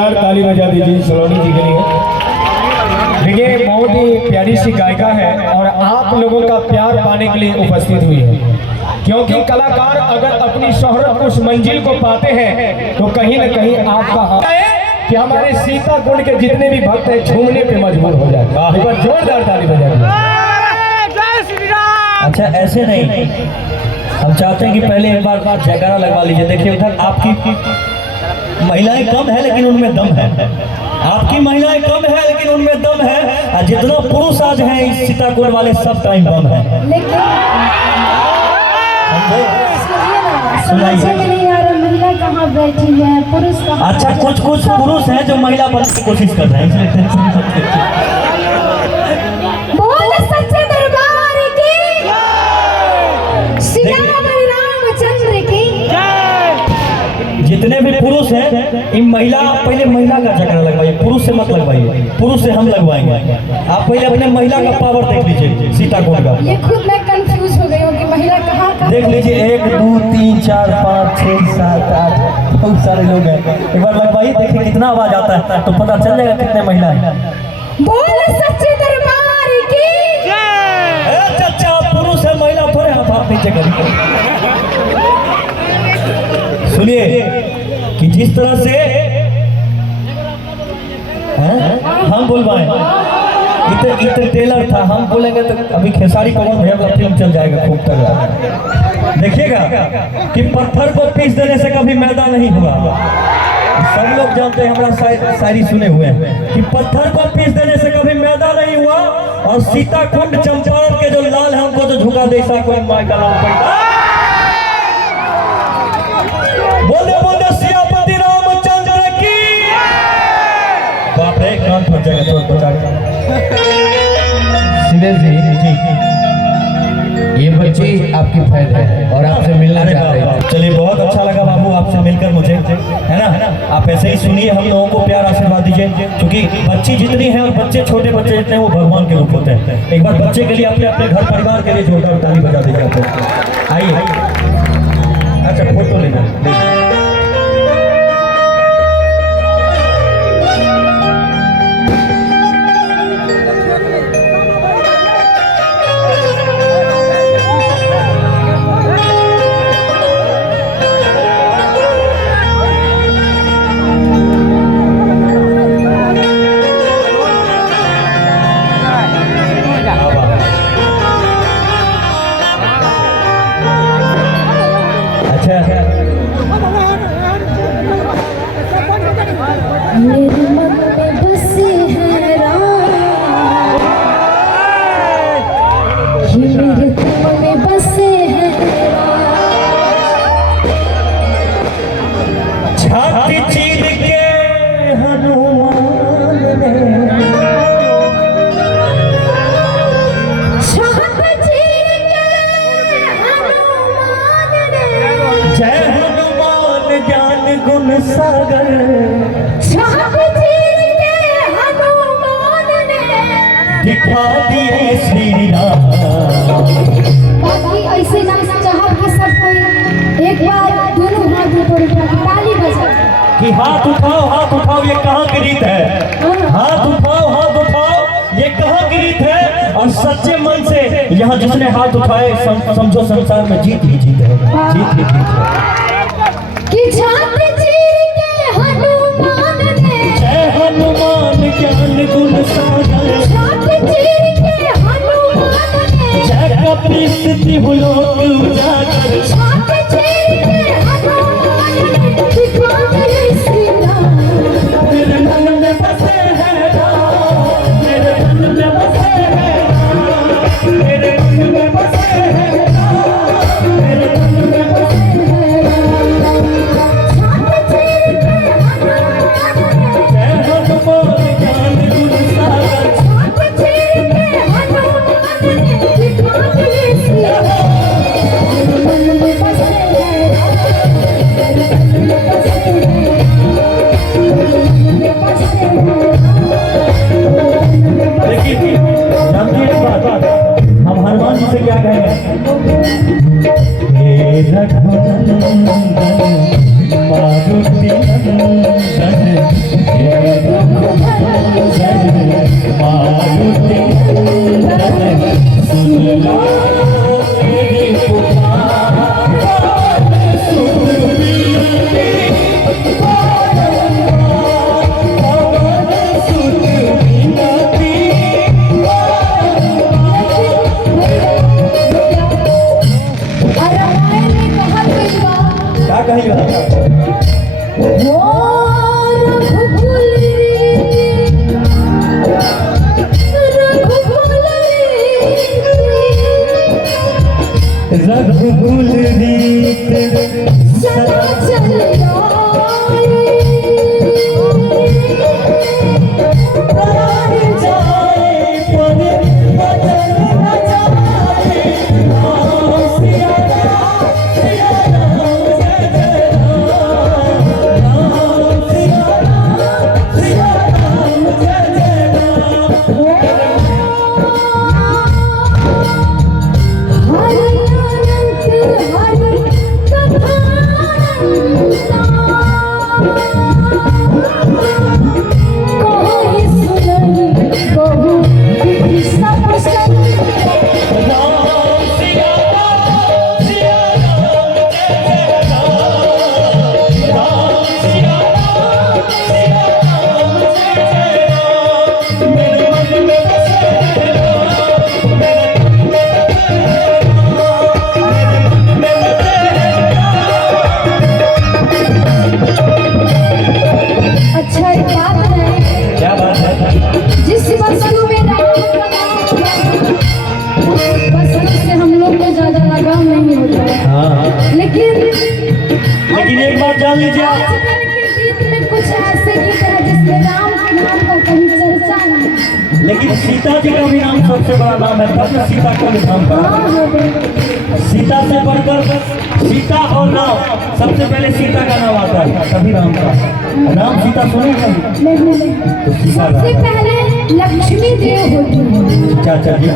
जोरदार ताली बजा दीजिए सलोनी जी के लिए। देखिए बहुत ही प्यारी सी गायिका है और आप लोगों का प्यार पाने के लिए उपस्थित हुई है, क्योंकि कलाकार अगर अपनी शोहरत उस मंजिल को पाते हैं तो कहीं न कहीं आपका हाथ है कि हमारे सीता कुंड के जितने भी भक्त हैं झूमने पे मजबूर हो जाए। एक बार जोरदार ताली बजा दीजिए। अच्छा ऐसे नहीं, हम चाहते हैं कि पहले एक बार जयकारा लगवा लीजिए। देखिए उधर आपकी महिलाएं कम है लेकिन उनमें दम है, आपकी महिलाएं कम है लेकिन उनमें दम है, और जितना पुरुष आज हैं इस सीताकुंड वाले सब टाइम बम है। महिला कहाँ बैठी है, पुरुष कहाँ? अच्छा कुछ पुरुष हैं जो महिला बनने की कोशिश कर रहे हैं। जितने भी पुरुष हैं इन महिला, पहले महिला का जयकारा लगवाइए, पुरुष से मत लगवाइए, पुरुष से हम लगवाएंगे। आप पहले अपने महिला का पावर देख लीजिए सीताकुंड का। ये खुद मैं कंफ्यूज हो गई हूँ कि महिला कहाँ देख लीजिए 1 2 3 4 5 6 7 8 बहुत सारे लोग हैं। एक बार लगवाइए, देखिए कितना आवाज आता है तो पता चल जाएगा कितने महिला हैं। बोल सच्चे दरबार की जय। चाचा पुरुष है, महिला थोड़े हाथ नीचे करिए। सुनिए कि जिस तरह से हम बोलवाएं, इतना टेलर था, हम बोलेंगे तो अभी खेसारी पवन भैया का फिल्म चल जाएगा खूब तगड़ा। देखिएगा कि पत्थर को पीस देने से कभी मैदा नहीं हुआ। सब लोग जानते हैं, हमारा शायरी सुने हुए हैं कि पत्थर को पीस देने से कभी मैदा नहीं हुआ, और सीताकुंड चंपारण के जो लाल है हमको जो झुका दे ऐसा कोई माय का नाम पड़ता। बोले बोले सियापति रामचंद्र की। बाप रे कान फट जाएगा तो बचा के। सुरेश जी, ये बच्ची आपकी फैन है और आपसे मिलना चाह रही है। चलिए बहुत अच्छा लगा बाबू आपसे मिलकर मुझे, है ना। आप ऐसे ही सुनिए, हम लोगों को प्यार आशीर्वाद दीजिए, क्योंकि बच्ची जितनी है और बच्चे छोटे बच्चे जितने हैं वो भगवान के रूप होते हैं। एक बार बच्चे के लिए अपने अपने घर परिवार के लिए जोरदार ताली बजा दीजिए। आइए, अच्छा फोटो लेना। मेरे मन में बसे है राम, मेरे दिल में बसे है राम। छाती चीर के हनुमान ने, छाती चीर के हनुमान ने, जय हनुमान ज्ञान गुण सागर। दिखा दिए श्री राम। बाकी ऐसे ना चाहत कि सब कोई एक बार दोनों हाथ ऊपर उठा के ताली बजा कि हाथ उठाओ ये कहाँ की रीत है। हाथ उठाओ ये कहाँ की रीत है। और सच्चे मन से यहाँ जिसने हाथ उठाए समझो संसार में जीत ही जीत है, जीत ही जीत है। कि छाती चीर के हनुमान ने, जय हनुमान ज्ञान गुण सागर। छाती चीर के हनुमान ने, जय कपि सिद्धि हुलो उजागर। छाती चीर के हनुमान ने, दिखा दिए श्री राम। मेरे मन में बसे है राम, मेरे मन में बसे है राम, मेरे मन में बसे है राम, मेरे मन में बसे है राम। छाती चीर के हनुमान ने, जय हनुमान ज्ञान गुण सागर। छाती चीर के हनुमान ने, दिखा दिए श्री राम। मेरे मन में बसे है राम, मेरे मन में बसे है राम, मेरे मन में बसे है राम। देखिए जानती है बात, हम हनुमान जी से क्या कहेंगे। हे रघुनंदन मारुति नंदन रघुकुल रीत सदा चल प्राण जाए पर वचन न जाए। राम सिया राम जय जय राम। राम सिया राम जय जय अच्छा एक बात है, क्या बात है? जिस वस्तु में राम का नाम होगा, उस वस्तु से हम लोग को ज्यादा लगाव नहीं होता है। हाँ, लेकिन एक बात जान लीजिए आप, आजकल के गीत में कुछ ऐसे गीत है जिसमें राम के नाम का कहीं चर्चा नहीं। लेकिन सीता जी का भी नाम सबसे बड़ा नाम है, तब न सीता का भी नाम कहा। हाँ हो गए। सीता से बढ़कर सीता और राम, सबसे पहले सीता का नाम आता है, तभी राम का नाम। सीता सुने कभी? नहीं तो सीता सबसे राम। पहले लक्ष्मी देव होती है। चाचा जी